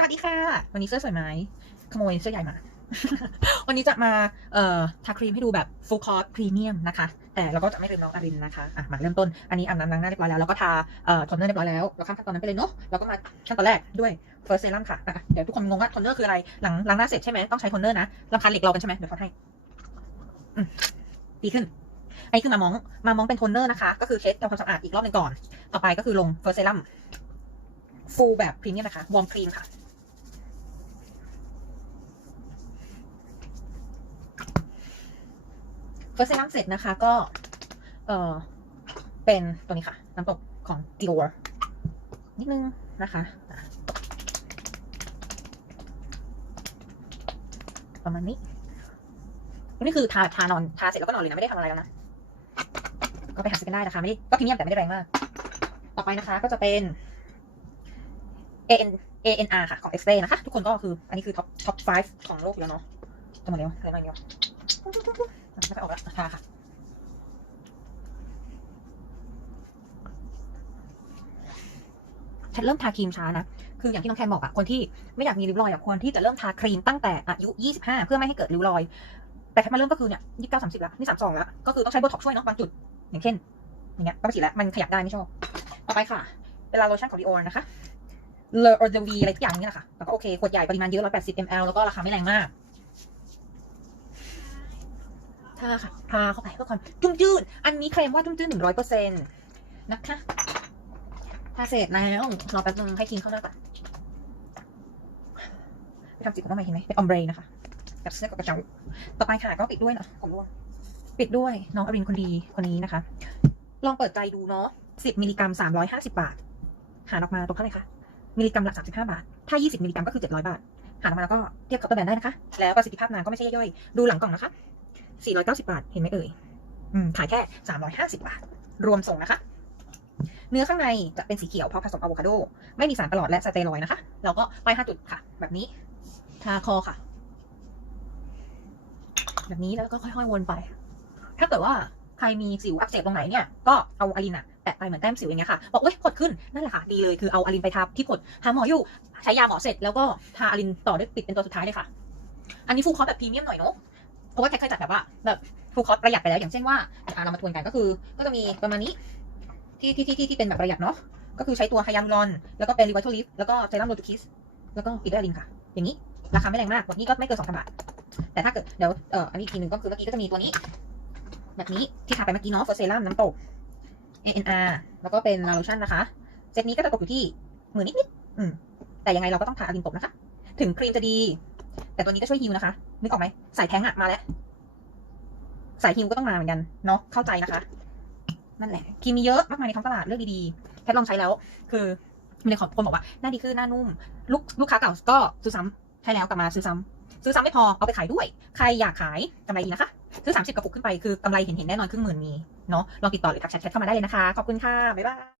สวัสดีค่ะ วันนี้เสื้อสวยไหมขโมยเสื้อใหญ่มา วันนี้จะมาเอ่อทาครีมให้ดูแบบ full course premium นะคะ แต่เราก็จะไม่ลืมน้องอารินนะคะอะมาเริ่มต้น อันนี้อาบน้ำล้างหน้าเรียบร้อยแล้ว แล้วก็ทาเอ่อโทนเนอร์เรียบร้อยแล้ว เราข้ามขั้นตอนนั้นไปเลยเนาะแล้วก็มาขั้นตอนแรกด้วย first serum ค่ะอะ เดี๋ยวทุกคนงงว่าโทนเนอร์คืออะไร หลังล้างหน้าเสร็จใช่ไหมต้องใช้โทนเนอร์นะรำคาญเหล็กเรากันใช่ไหมเดี๋ยวทอนให้ดีขึ้นอันนี้คือมามอง มามองเป็นโทนเนอร์นะคะ ก็คือเช็ดทำความสะอาดอีกรอบหนึงก่อน ต่อไปก็คือลง first serum full แบบพรีเมียมนะคะ warm cream ค่ะ first serum เสร็จนะคะก็ เออเป็นตัวนี้ค่ะ น้ำตกของ Dior นิดนึงนะคะ ประมาณนี้ นี่คือทาทานอนทาเสร็จแล้วก็นอนเลยนะไม่ได้ทำอะไรแล้วนะ ก็ไปหาซื้อกันได้นะคะ ไม่ได้ก็พรีเมียมแต่ไม่ได้แรงมาก ต่อไปนะคะก็จะเป็น A N A N R ค่ะ ของ X Ray นะคะ ทุกคนก็คือ อันนี้คือ top top 5ของโลกอยู่แล้วเนาะจะมดแล้วอะไรบ้าเดียว ไม่ค่ออกแล้วทาค่ะ ฉันเริ่มทาครีมช้านะ คืออย่างที่น้องแคนบอกอะคนที่ไม่อยากมีริ้วรอยอะควรที่จะเริ่มทาครีมตั้งแต่อายุ 25 เพื่อไม่ให้เกิดริ้วรอย แต่ถ้ามาเริ่มก็คือเนี่ย29 30แล้วนี่32แล้วก็คือต้องใช้โบท็อกช่วยเนาะบางจุด อย่างเช่น อย่างเงี้ยก็ไม่ฉีดแล้วมันขยับได้ไม่ชอบ ต่อไปค่ะเป็นลาโลชั่นของ Dior นะคะเลอ or the V อะไรทุกอย่างนี่แหละค่ะ แล้วก็โอเค ขวดใหญ่ปริมาณเยอะ180 ml แล้วก็ราคาไม่แรงมาก ทาค่ะทาเข้าไปเพื่อความจุ่มจืดอันนี้เคลมว่าจุ่มจืด100%นต์นะคะทาเสร็จแล้วรอแป๊บนึงให้ครีมเข้าหน้าก่อนไปทำสีผมทำไมเห็นไหมเป็นออมเบรนะคะแบบเสื้อกับกระเจ้าต่อไปค่ะก็ปิดด้วยเนาะผมร่วงปิดด้วยน้องอรินคนดีคนนี้นะคะ ลองเปิดใจดูเนาะ10มิลลิกรัม350บาท หารออกมาตกเท่าไหร่คะมิลลิกรัมละ35บห้าบาท ถ้า20มิลลิกรัมก็คือ700บาท หารออกมาแล้วก็เทียบกับตัวแบรนด์ได้นะคะ แล้วประสิทธิภาพนานก็ไม่ใช่ย่อยๆดูหลังกล่องนะคะ 490 บาท เห็นไหมเอ่ยอืมขายแค่ 350 บาท รวมส่งนะคะ เนื้อข้างในจะเป็นสีเขียวเพราะผสมอะโวคาโด ไม่มีสารประหลอดและสเตียรอยด์นะคะแล้วก็ป้าย5จุดค่ะ แบบนี้ ทาคอค่ะ แบบนี้แล้วก็ค่อยๆวนไป ถ้าเกิดว่าใครมีสิวอักเสบตรงไหนเนี่ย ก็เอาอารินอะแตะไปเหมือนแต้มสิวอย่างเงี้ยค่ะ บอกเว้ยผดขึ้น นั่นแหละค่ะ ดีเลยคือเอาอารินไปทาที่ผดหาหมออยู่ ใช้ยาหมอเสร็จแล้วก็ทาอารินต่อด้วยปิดเป็นตัวสุดท้ายเลยค่ะ อันนี้ฟูลคอร์สแบบพรีเมียมหน่อยเนาะเพ ราะว่าแค่เคยจัดแบบว่าแบบฟูลคอร์สประหยัดไปแล้ว อย่างเช่นว่าเรามาทวนกันก็คือ ก็จะมีประมาณนี้ที่ที่ที่ที่ที่เป็นแบบประหยัดเนาะก็คือใช้ตัวไฮยาลูรอน แล้วก็เป็นรีไวท์ลิฟแล้วก็เซรั่มโรจูคิสแล้วก็ปิดด้วยลินค่ะ อย่างนี้ ราคาไม่แรงมากวันนี้ก็ไม่เกินสองพันบาท แต่ถ้าเกิดเดี๋ยวเอ่ออันนี้อีกทีหนึ่งก็คือเมื่อกี้ก็จะมีตัวนี้ แบบนี้ที่ทาไปเมื่อกี้เนาะเฟอร์เซรั่มน้ำตก ANR แล้วก็เป็นลาโลชั่นนะคะเซตนี้ก็จะตกอยู่ที่หมื่นนิดๆอืมแต่ยังไงเราก็ต้องทาอารินตกนะคะ ถึงครีมจะดี แต่ตัวนี้ก็ช่วยฮิวนะคะ นึกออกไหมสายแท้งอะมาแล้ว สายฮิวก็ต้องมาเหมือนกันเนาะเข้าใจนะคะ นั่นแหละครีมมีเยอะมากมายในท้องตลาดเลือกดีๆแค่ลองใช้แล้ว คือมีคนคนบอกว่าหน้าดีขึ้นหน้านุ่ม ลูกลูกค้าเก่าก็ซื้อซ้ำใช่แล้วกลับมาซื้อซ้ำซื้อซ้ำไม่พอเอาไปขายด้วย ใครอยากขายกำไรดีนะคะซื้อ30กระปุกขึ้นไปคือกำไรเห็นเห็นแน่นอนครึ่งหมื่นมีเนาะลองติดต่อหรือทักแชทเข้ามาได้เลยนะคะ ขอบคุณค่ะ บ๊ายบาย